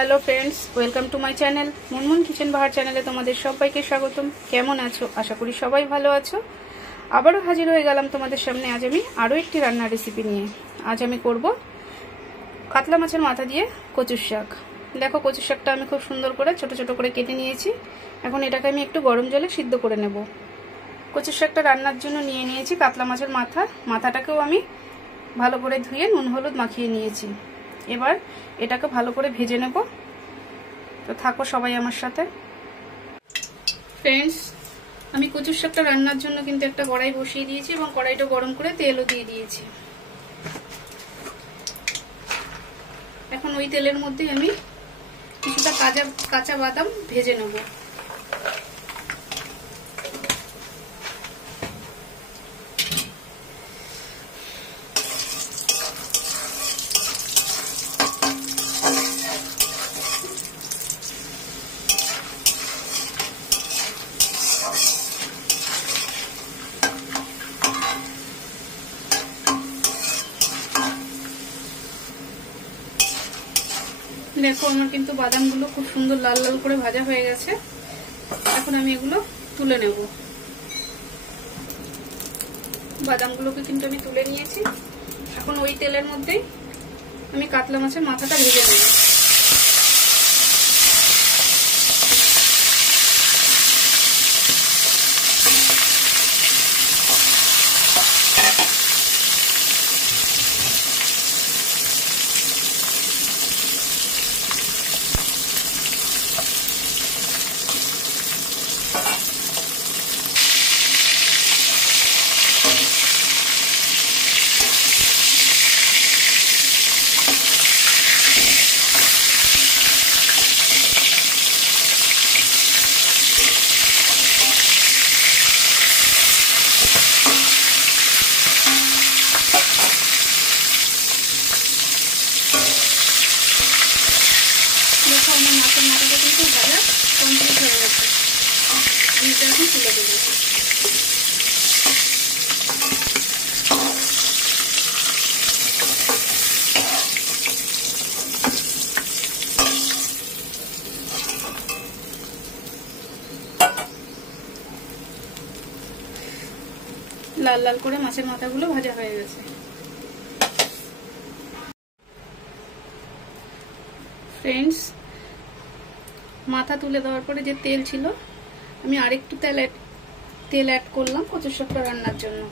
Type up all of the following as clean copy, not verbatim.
Hello friends, welcome to my channel Munmun kitchen বাহার চ্যানেলে তোমাদের সবাইকে স্বাগতম। কেমন আছো? আশা করি সবাই ভালো আছো। আবারও হাজির হয়ে গেলাম তোমাদের সামনে আজ আমি আরও একটি রান্নার রেসিপি নিয়ে। আজ আমি করব কাতলা মাছের মাথা দিয়ে কচুর শাক। দেখো, কচুর শাকটা আমি খুব সুন্দর করে ছোট ছোট করে কেটে নিয়েছি। এখন এটাকে আমি একটু গরম জলে সিদ্ধ করে নেব। কচুর শাকটা রান্নার জন্য নিয়ে নিয়েছি কাতলা মাছের মাথাটাকেও আমি ভালো করে ধুয়ে নুন হলুদ মাখিয়ে নিয়েছি। এবার এটাকে ভালো করে ভেজে নেব। তো থাকো সবাই আমার সাথে। ফ্রেন্ডস, আমি কচুর শাকটা রান্নার জন্য কিন্তু একটা কড়াই বসিয়ে দিয়েছি এবং কড়াইটা গরম করে তেলও দিয়ে দিয়েছি। এখন ওই তেলের মধ্যে আমি কিছুটা কাঁচা বাদাম ভেজে নেব। দেখো, আমার কিন্তু বাদামগুলো খুব সুন্দর লাল লাল করে ভাজা হয়ে গেছে। এখন আমি এগুলো তুলে নেব। বাদামগুলোকে কিন্তু আমি তুলে নিয়েছি। এখন ওই তেলের মধ্যেই আমি কাতলা মাছের মাথাটা ভেজে নেব। দেখো, আমার মাছের মাথাটা কিন্তু ভাজা কমপ্লিট হয়ে গেছে। আমি এটা এখন তুলে দেবো। লাল লাল করে মাছের মাথাগুলো ভাজা হয়ে গেছে। ফ্রেন্ডস, মাথা তুলে দেওয়ার পরে যে তেল ছিল, আমি আরেকটু তেল অ্যাড করলাম কচুর শাকটা রান্নার জন্য।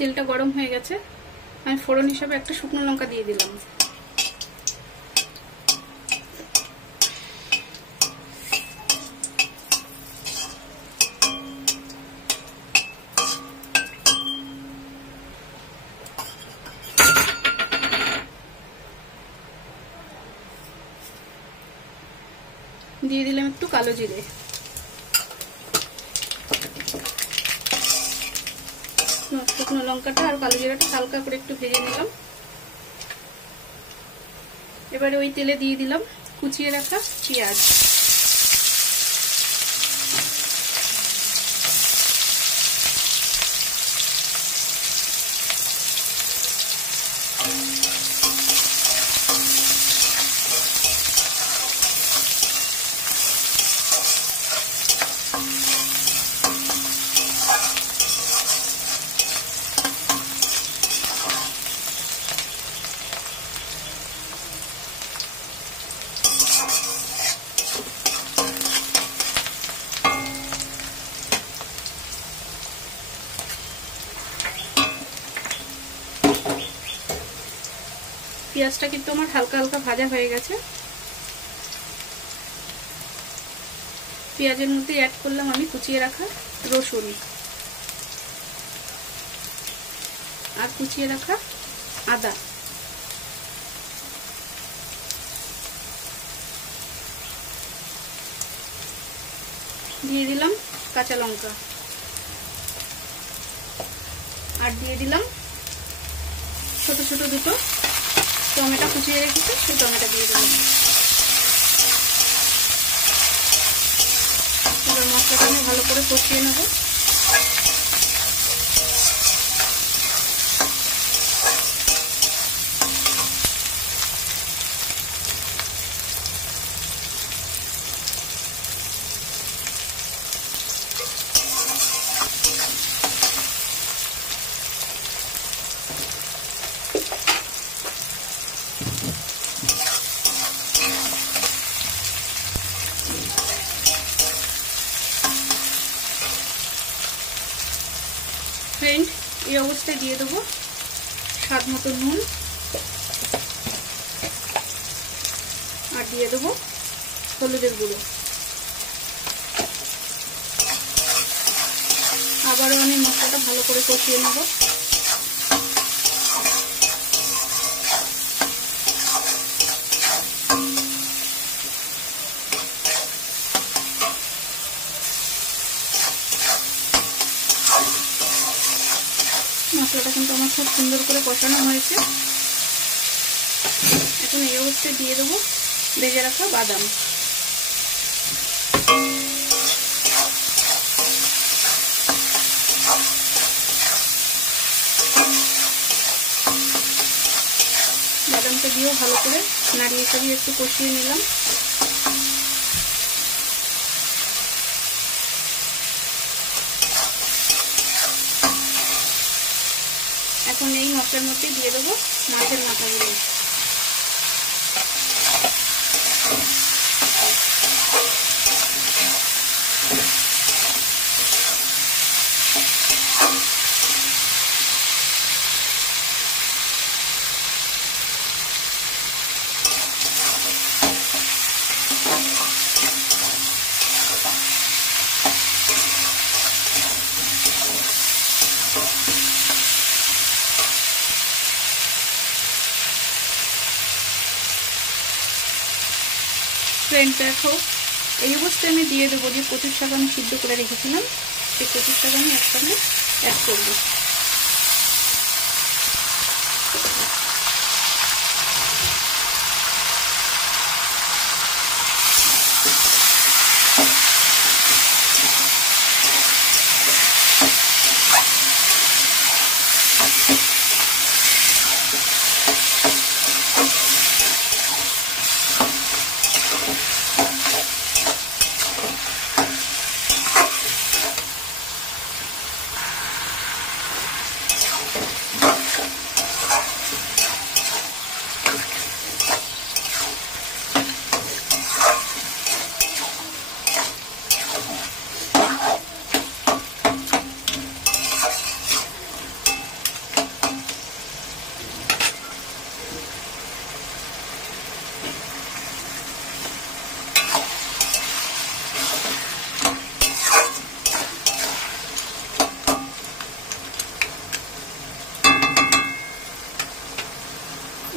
তেলটা গরম হয়ে গেছে। আমি ফোড়ন হিসাবে একটা শুকনো লঙ্কা দিয়ে দিলাম। দিয়ে দিলাম একটু কালো জিরে। শুকনো লঙ্কাটা আর কালো জিরাটা হালকা করে একটু ভেজে নিলাম। এবারে ওই তেলে দিয়ে দিলাম কুচিয়ে রাখা পেঁয়াজ। পেঁয়াজটা কিন্তু আমার হালকা হালকা ভাজা হয়ে গেছে। পেঁয়াজের মধ্যে অ্যাড করলাম আমি কুচিয়ে রাখা রসুন আর কুচিয়ে রাখা আদা। দিয়ে দিলাম কাঁচা লঙ্কা, আর দিয়ে দিলাম ছোট ছোট দুটো টমেটো কুচিয়ে রেখেছি, সেই টমেটো দিয়ে দিলাম। এবার মশলাটা আমি ভালো করে কষিয়ে নেব। ফ্রেন্ড, এই অবস্থায় দিয়ে দেবো স্বাদ মতো নুন, আর দিয়ে দেবো হলুদের গুঁড়ো। আবারও আমি মশলাটা ভালো করে কষিয়ে নেব। মশলাটা কিন্তু আমার খুব সুন্দর করে কষানো হয়েছে। এখন এই অবস্থায় দিয়ে দেবো ভেজে রাখা বাদাম। বাদামটা দিয়েও ভালো করে নাড়িয়ে চাড়িয়ে একটু কষিয়ে নিলাম। এখন এই মশলার মধ্যে দিয়ে দেবো মাছের মাথাগুলো। ফ্রেন্ড, দেখো এই অবস্থায় আমি দিয়ে দেবো যে কচুর শাক আমি সিদ্ধ করে রেখেছিলাম, সেই কচুর শাক আমি একসঙ্গে অ্যাড করবো।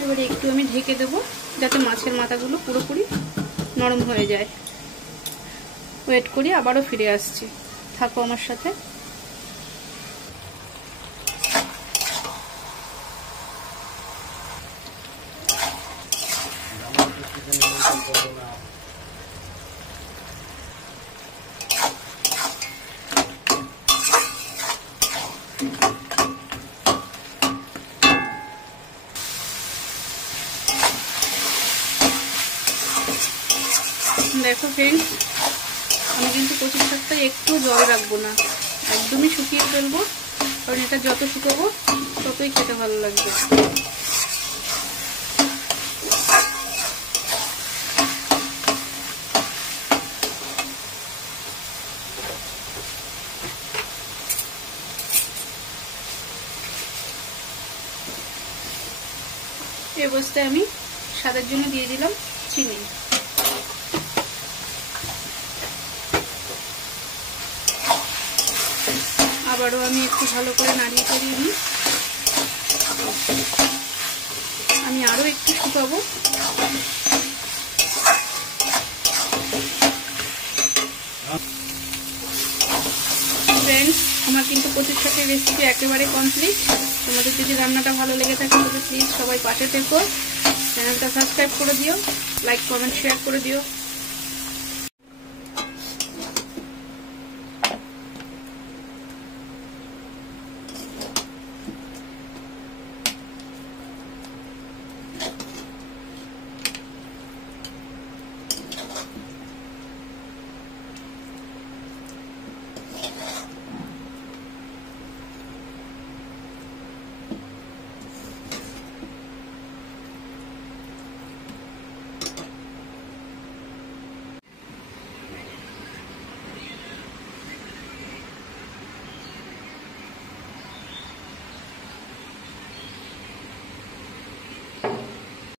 এবারে একটু আমি ঢেকে দেবো যাতে মাছের মাথাগুলো পুরোপুরি নরম হয়ে যায়। ওয়েট করি, আবারও ফিরে আসছি, থাকো আমার সাথে। দেখো ফ্রেন্ড, আমি কিন্তু কচুর শাকটা একটু জল রাখবো না, একদমই শুকিয়ে ফেলবো, কারণ এটা যত শুকাবো ততই খেতে ভালো লাগবে। এই অবস্থায় আমি স্বাদের জন্য দিয়ে দিলাম চিনি। আবারও আমি একটু ভালো করে নাড়িয়ে চাড়িয়ে নিই। আমি আরো একটু শুকাবো। ফ্রেন্ডস, আমার কিন্তু কচুর শাকের রেসিপি একেবারে কমপ্লিট। তোমাদের যদি রান্নাটা ভালো লেগে থাকে তবে প্লিজ সবাই পাশে থেকো, চ্যানেলটা সাবস্ক্রাইব করে দিও, লাইক কমেন্ট শেয়ার করে দিও।